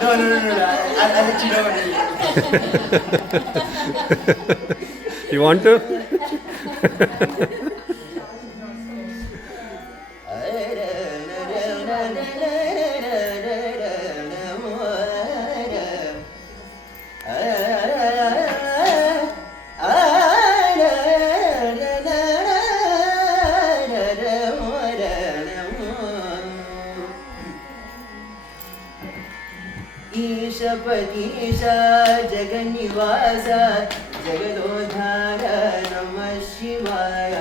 No, no, no, no, no. I'll let you know when You want to? ईशपतीशा जगन्निवासा जगदोद्धार नमः शिवाय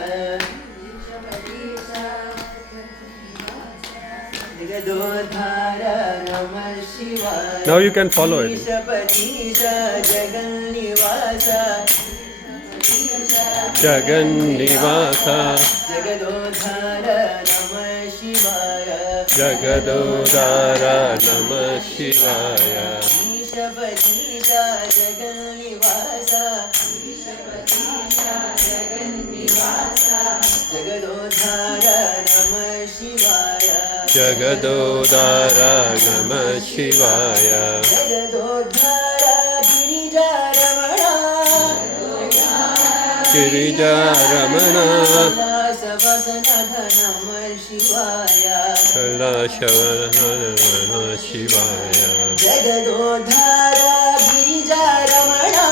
जगदोद्धार नमः शिवाय Now you can follow it. ईशपतीशा जगन्निवासा Jagannivasa जगदोद्धार नमः शिवाय Jagadodara Namah Shivaya ईशपतीशा जगन्निवासा जगदोद्धार नमः शिवाय Jagadodara Namah Shivaya जगदोद्धार गिरिजारमणा Girijaramana सवसनध नमः शिवाय Kailashavana Namah Shivaya जगदोद्धार गिरिजारमणा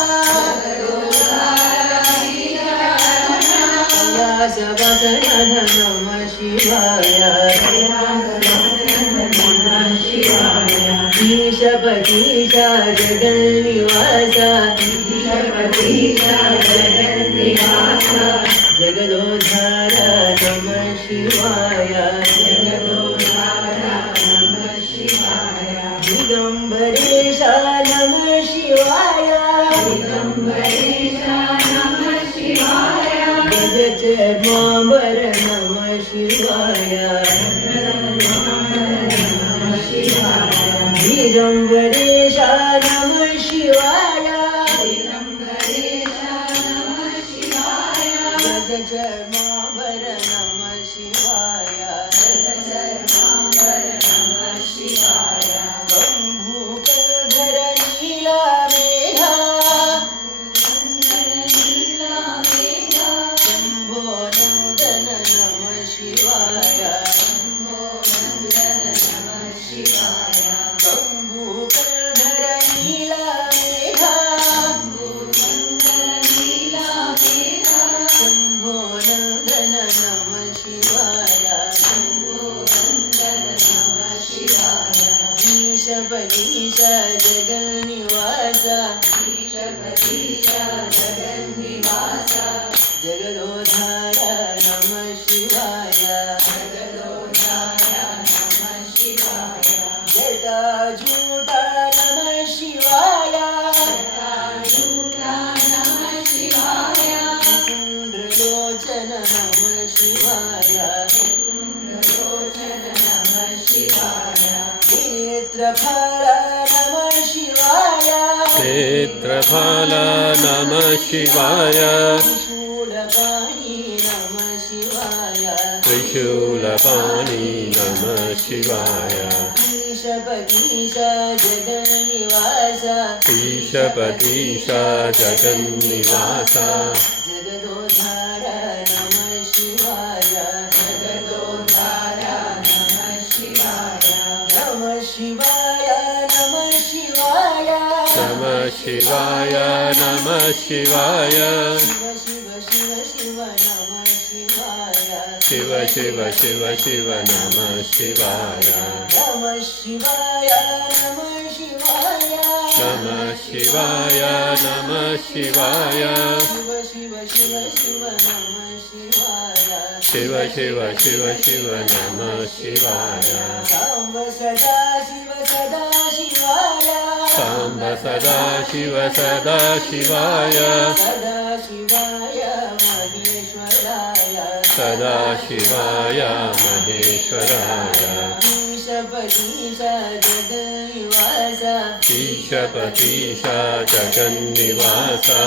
सवसनध नमः शिवाय ईशपतीशा जगन्निवासा जगदोद्धार नमः शिवाय दिगम्बरेशा नमः शिवाय गजचर्माम्बर नमः शिवाय दिगम्बरेशा नमः शिवाय गजचर्माम्बर नमः शिवाय शम्भुकरधर नीलामेघा शम्भो नन्दन नमः शिवाय शम्भुकरधर नीलामेघा शम्भो नन्दन नमः शिवाय ईशपतीशा जगन्निवासा जगदोद्धार नमः शिवाय जटाजूटा नमः शिवाय कुण्डलोचन नमः शिवाय नेत्रफल नमः शिवाय Netraphala Namah Shivaya शूलपाणि नमः शिवाय Trishulapani Namah Shivaya ईशपतीशा जगन्निवासा Ishapatisha Jagannivasa जगदोद्धार नमः शिवाय नमः शिवाय नमः शिवाय Namah Shivaya Namah Shivaya Shiv Shiv Shiv Shiv नमः शिवाय Shiva Shiva Shiva Shiva Namah Shivaya नमः शिवाय नमः शिवाय Namah Shivaya Namah Shivaya Shiv Shiv Shiv Shiv नमः शिवाय Shiva Shiva Shiva Shiva Namah Shivaya Samba सदा शिव सदा शिवाय Samba Sada Shiva Sada Shivaya सदा शिवाय महेश्वराय Sada Shivaya Maheshwaraya ईशपतीशा जगन्निवासा Ishapatisha Jagannivasa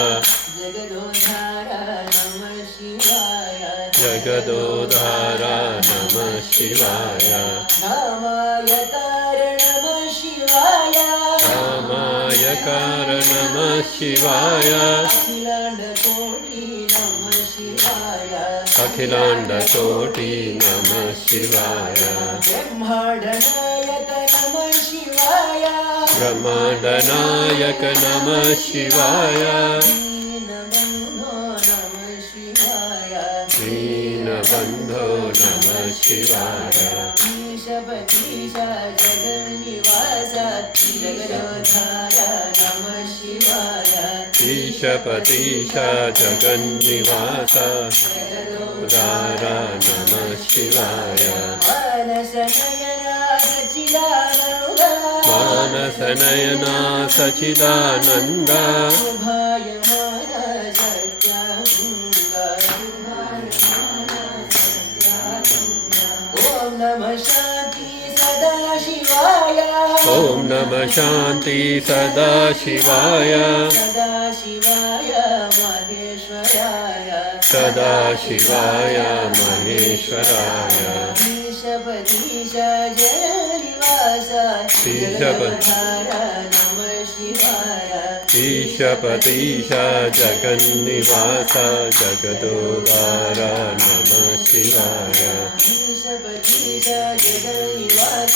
जगदोद्धार नमः शिवाय जगदोधारा नमः शिवाय नामायकार नमः शिवाय नामायकार नमः शिवाय अखिलांडकोटि नमः शिवाय अखिलांडकोटि नमः शिवाय ब्रह्मांडनायक नमः शिवाय ब्रह्मांडनायक नमः शिवाय दीनबन्धो नमः शिवाय ईशपतीश जगन्निवास जगदोद्धार नमः शिवाय ईशपतीश जगन्निवास उदारा नमः शिवाय मानसनयना सच्चिदानन्द मानसनयना सच्चिदानन्द शुभायमान सत्यानन्द ॐ नमः शान्ति सदा शिवाय ॐ नमः शान्ति सदा शिवाय सदा शिवाय महेश्वराय सदा शिवाय महेश्वराय ईशपतीश जगन्निवास जगदोद्धार नमः शिवाय ईशपतीश जगन्निवास जगदोदार नमः शिवाय ईशपतीश जगन्निवास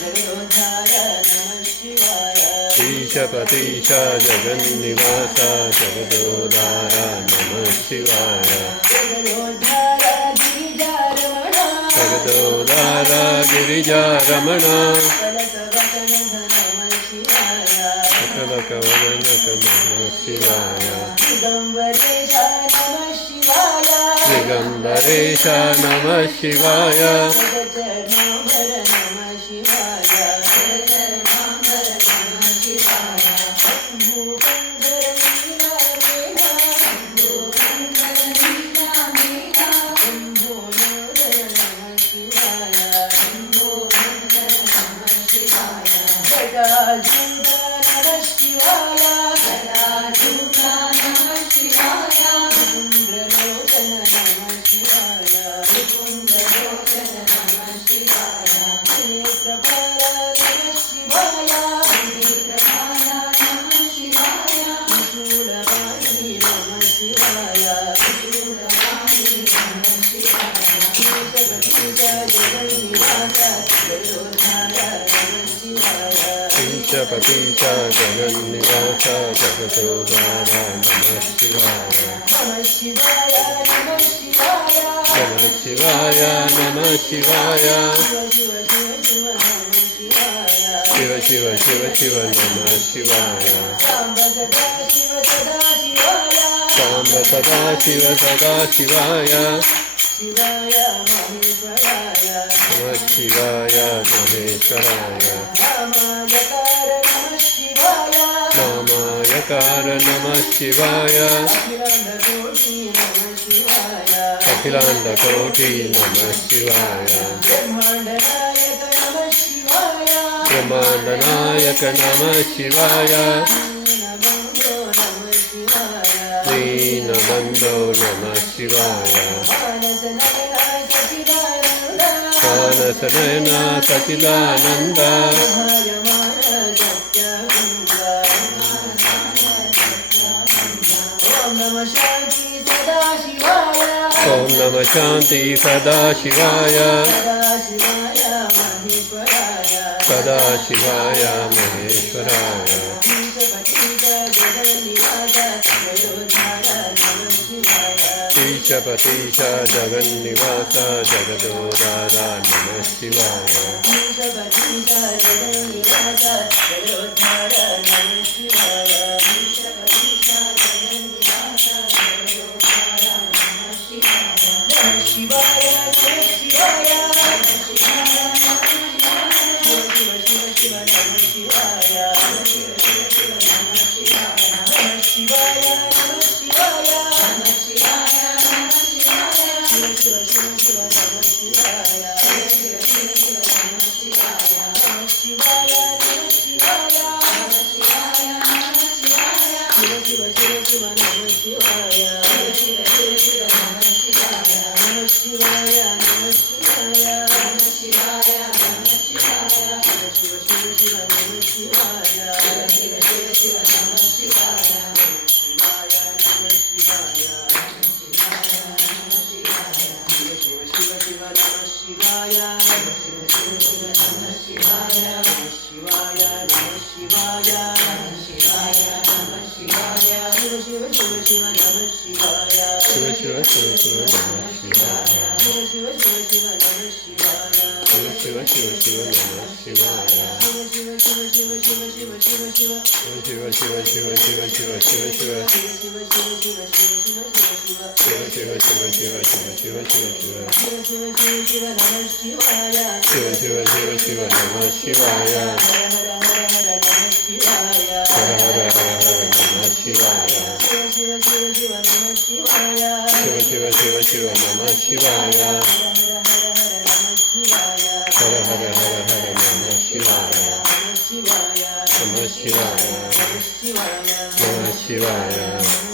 जगदोद्धार नमः शिवाय ईशपतीश जगन्निवास जगदोदार नमः शिवाय जगदोद्धार गिरिजारमण जगदोदार गिरिजारमण कलसवसनध नमः शिवाय सकलकवनक नमः शिवाय दिगम्बरेश नमः शिवाय दिगम्बरेश नमः शिवाय जगच्चरणाम्बर नमः शिवाय जगच्चरणाम्बर नमः शिवाय शम्भुकन्धर नीलामेघा शम्भुकन्धर नीलामेघा शम्भुनोदर नमः शिवाय शम्भुनोदर नमः शिवाय जटाजूट नमः शिवाय जटाजूट नमः शिवाय मुकुन्द्रलोचन नमः शिवाय मुकुन्द्रलोचन नमः शिवाय नेत्रपाल नमः शिवाय नेत्रपाल नमः शिवाय त्रिशूलवाणी नमः शिवाय त्रिशूलवाणी नमः शिवाय ईशपतीश जगन्निवास जगदोद्धार नमः शिवाय ईशपतीश जगन्निवास जगदोदार नमः शिवाय नमः शिवाय नमः शिवाय नमः शिवाय नमः शिवाय शिव शिव शिव शिव नमः शिवाय शिव शिव शिव शिव नमः शिवाय साम्ब सदा शिव सदा शिवाय साम्ब सदा शिव सदा शिवाय शिवाय महेश्वराय नमः शिवाय महेश्वराय नामायकार नमः शिवाय नामायकार नमः शिवाय अखिलांडकोटि नमः शिवाय अखिलांडकोटि नमः शिवाय ब्रह्मांडनायक नमः शिवाय ब्रह्मांडनायक नमः शिवाय दीनबन्धो नमः शिवाय मानसनयना सच्चिदानन्द ॐ नमः शान्ति सदा शिवाय ॐ नमः शान्ति सदा शिवाय सदा शिवाय महेश्वराय सदा शिवाय महेश्वराय ईशपतीश जगन्निवास जगदोदार नमः शिवाय ईशपतीश जगन्निवास जगदोद्धार नमः शिवाय ईशपतीश जगन्निवास जगदोद्धार नमः शिवाय नमः शिवाय नमः शिवाय शिव शिव शिव नमः शिवाय शिव शिव शिव नमः शिवाय नमः शिवाय नमः शिवाय नमः शिवाय नमः शिवाय शिव शिव शिव शिव नमः शिवाय शिव शिव शिव शिव नमः शिवाय नमः शिवाय नमः शिवाय नमः शिवाय नमः शिवाय शिव शिव शिव शिव नमः शिवाय शिव शिव शिव शिव नमः शिवाय नमः Namah Shivaya.